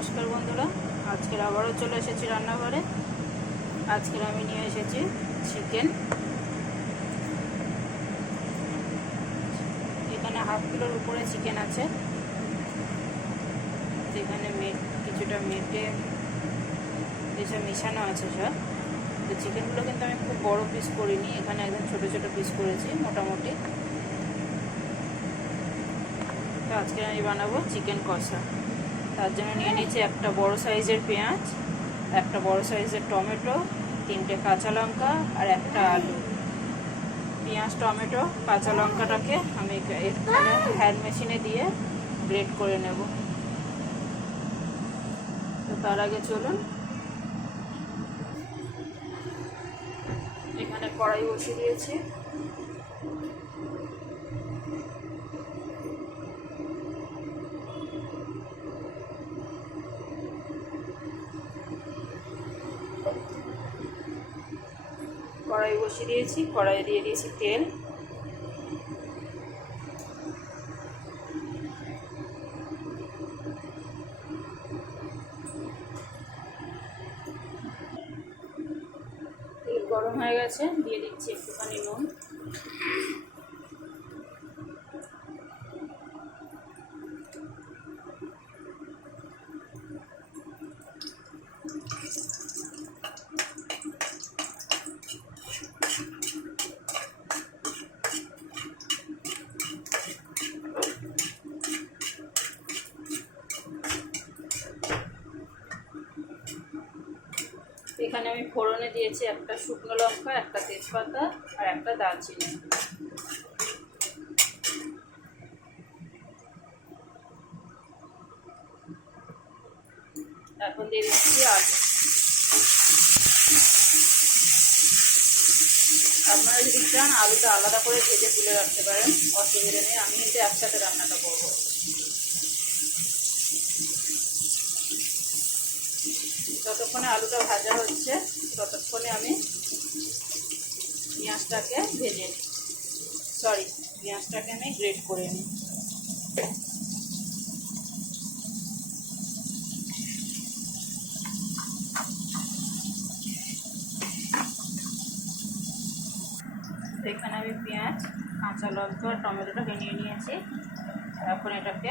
নমস্কার বন্ধুরা, আজকের আবারও চলে এসেছি রান্নাঘরে। আজকের আমি নিয়ে এসেছি চিকেন। এখানে হাফ কিলোর উপরে চিকেন আছে। যেখানে কিছুটা মেটে এসব মেশানো আছে সব। তো চিকেনগুলো কিন্তু আমি খুব বড় পিস করিনি, এখানে একদম ছোট ছোট পিস করেছি মোটামুটি। তো আজকে আমি বানাবো চিকেন কষা। তার জন্য নিয়ে নিয়েছি একটা বড় সাইজের পেঁয়াজ, একটা বড় সাইজের টমেটো, 3টে কাঁচা লঙ্কা আর একটা আলু। পেঁয়াজ, টমেটো, কাঁচা লঙ্কাটাকে আমি এখানে হ্যান্ড মেশিনে দিয়ে গ্রেট করে নেব। তো তার আগে চলুন, এখানে কড়াই বসিয়ে দিয়েছি। কড়াই দিয়ে দিয়েছি তেল। তেল গরম হয়ে গেছে, দিয়ে দিচ্ছি একটুখানি নুন। এখানে আমি ফোড়নে দিয়েছি একটা শুকনো লঙ্কা, একটা তেজপাতা আর একটা দারচিনি। এখন দিয়ে দিচ্ছি আলু। আপনারা যদি চান আলুটা আলাদা করে ভেজে তুলে রাখতে পারেন, অসুবিধা নেই। আমি কিন্তু একসাথে রান্নাটা করবো। যতক্ষণে আলুটা ভাজা হচ্ছে ততক্ষণে আমি পেঁয়াজটাকে পেঁয়াজটাকে আমি গ্রেট করে নিই। এখানে আমি পেঁয়াজ, কাঁচা লঙ্কা আর টমেটোটা নিয়ে নিয়েছি। এখন এটাকে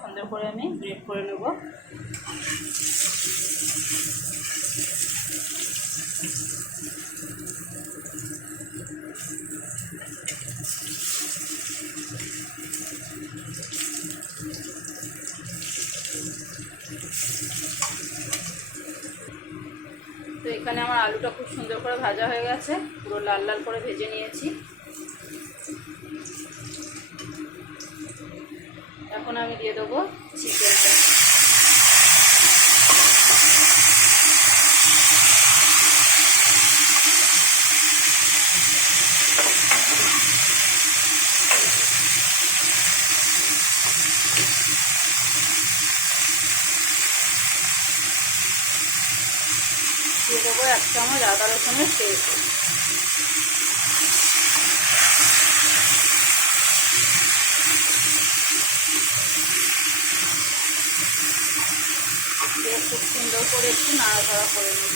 সুন্দর করে আমি গ্রেট করে নেব। তো এখানে আমার আলুটা খুব সুন্দর করে ভাজা হয়ে গেছে, পুরো লাল লাল করে ভেজে নিয়েছি। এখন আমি দিয়ে দেবো চিকেনটা। দিয়ে দেবো 1 চামচ আদা রসুনের পেস্ট। দিয়ে খুব সুন্দর করে একটু নাড়াচাড়া করে নেব।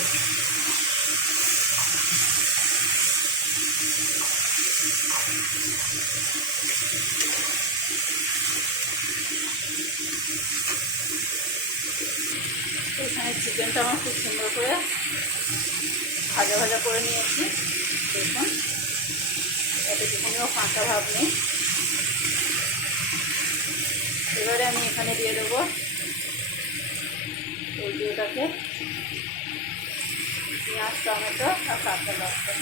এখানে চিকেনটা আমার খুব সুন্দর করে ভাজা ভাজা করে নিয়েছি। দেখুন, এতে কোনো কাঁচা ভাব নেই। এবারে আমি এখানে দিয়ে দেবো এই যেটাকে পেঁয়াজ, টমেটো আর কাঁচা লঙ্কা।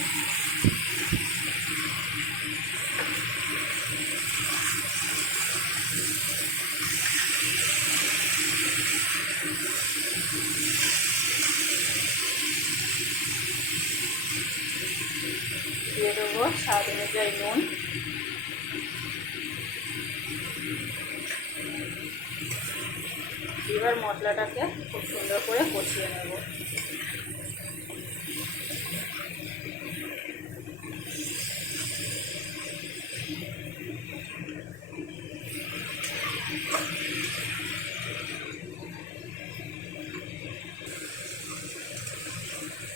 দিয়ে দেবো স্বাদ অনুযায়ী নুন। এবার মশলাটাকে খুব সুন্দর করে কষিয়ে নেব।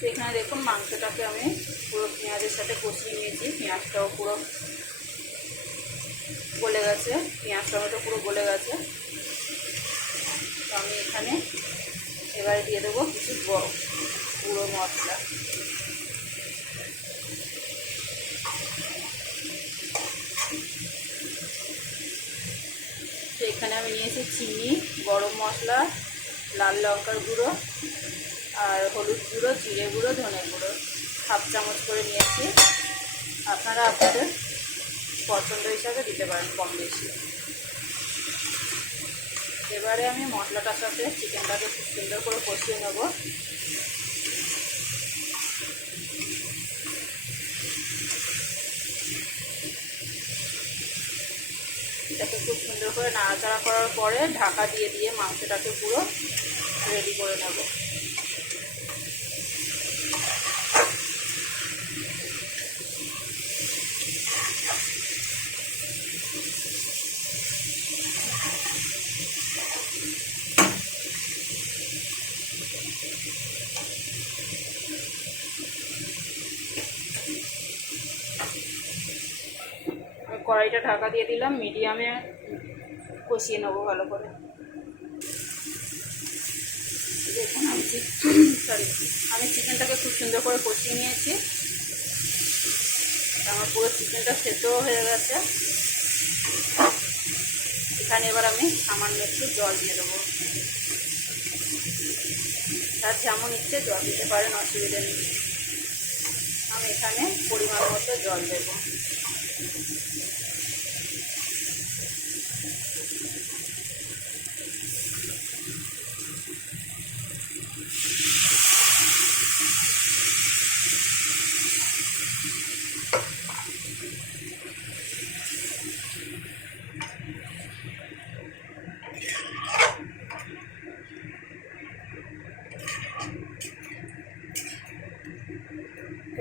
এখানে দেখুন মাংসটাকে আমি পুরো পেঁয়াজের সাথে কষিয়ে নিয়েছি। পেঁয়াজটাও পুরো গলে গেছে, পেঁয়াজ টমেটো পুরো গলে গেছে। তো আমি এখানে এবারে দিয়ে দেবো কিছু গুঁড়ো মশলা। তো এখানে আমি নিয়েছি চিনি, গরম মশলা, লাল লঙ্কার গুঁড়ো আর হলুদ গুঁড়ো, জিরে গুঁড়ো, ধনে গুঁড়ো 1/2 চামচ করে নিয়েছি। আপনারা আপনাদের পছন্দ হিসাবে দিতে পারেন কম বেশি। এবারে আমি মশলাটার সাথে চিকেনটাকে খুব সুন্দর করে কষিয়ে নেব। এটাকে খুব সুন্দর করে নাড়াচাড়া করার পরে ঢাকা দিয়ে দিয়ে মাংসটাকে পুরো রেডি করে নেব। কড়াইটা ঢাকা দিয়ে দিলাম, মিডিয়ামে কষিয়ে নেবো ভালো করে। দেখুন আমি চিকেনটাকে খুব সুন্দর করে কষিয়ে নিয়েছি। আমার পুরো চিকেনটা সেদ্ধও হয়ে গেছে। এখানে এবার আমি সামান্য একটু জল দিয়ে দেবো। তার যেমন ইচ্ছে জল দিতে পারেন, অসুবিধা নেই। আমি এখানে পরিমাণ মতো জল দেবো।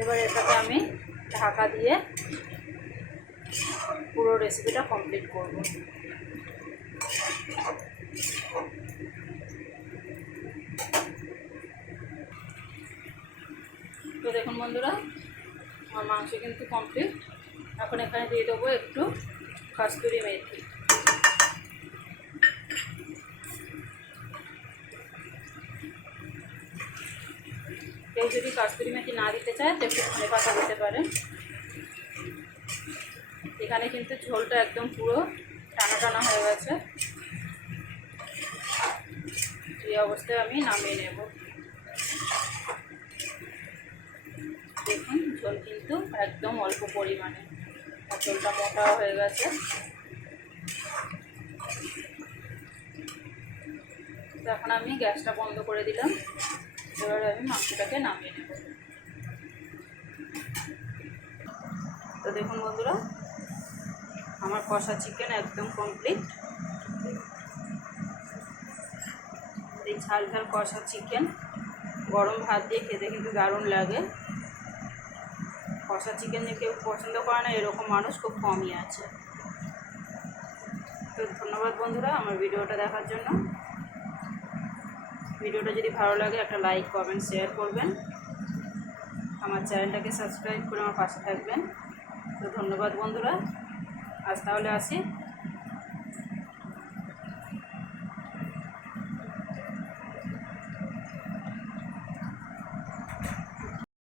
এবার এটাকে আমি ঢাকা দিয়ে পুরো রেসিপিটা কমপ্লিট করব। তো দেখুন বন্ধুরা, আমার মাংস কিন্তু কমপ্লিট। এখন এখানে দিয়ে দেবো একটু কস্তুরি মেথি। কেউ যদি কস্তুরি মেথি না দিতে চায় তো একটু ধনে পাতা দিতে পারেন। এখানে কিন্তু ঝোলটা একদম পুরো টানা টানা হয়ে গেছে। এই অবস্থায় আমি নামিয়ে নেব। দেখুন ঝোল কিন্তু একদম অল্প পরিমাণে, ঝোলটা মোটা হয়ে গেছে। তো এখন আমি গ্যাসটা বন্ধ করে দিলাম। এবার আমি মাংসটাকে নামিয়ে নেব। তো দেখুন বন্ধুরা, আমার কষা চিকেন একদম কমপ্লিট। এই ঝাল ঝাল কষা চিকেন গরম ভাত দিয়ে খেতে কিন্তু দারুণ লাগে। কষা চিকেন যে কেউ পছন্দ করে না এরকম মানুষ খুব কমই আছে। তো ধন্যবাদ বন্ধুরা আমার ভিডিওটা দেখার জন্য। ভিডিওটা যদি ভালো লাগে একটা লাইক, কমেন্ট, শেয়ার করবেন। আমার চ্যানেলটাকে সাবস্ক্রাইব করে আমার পাশে থাকবেন। তো ধন্যবাদ বন্ধুরা, আজ তাহলে আসি।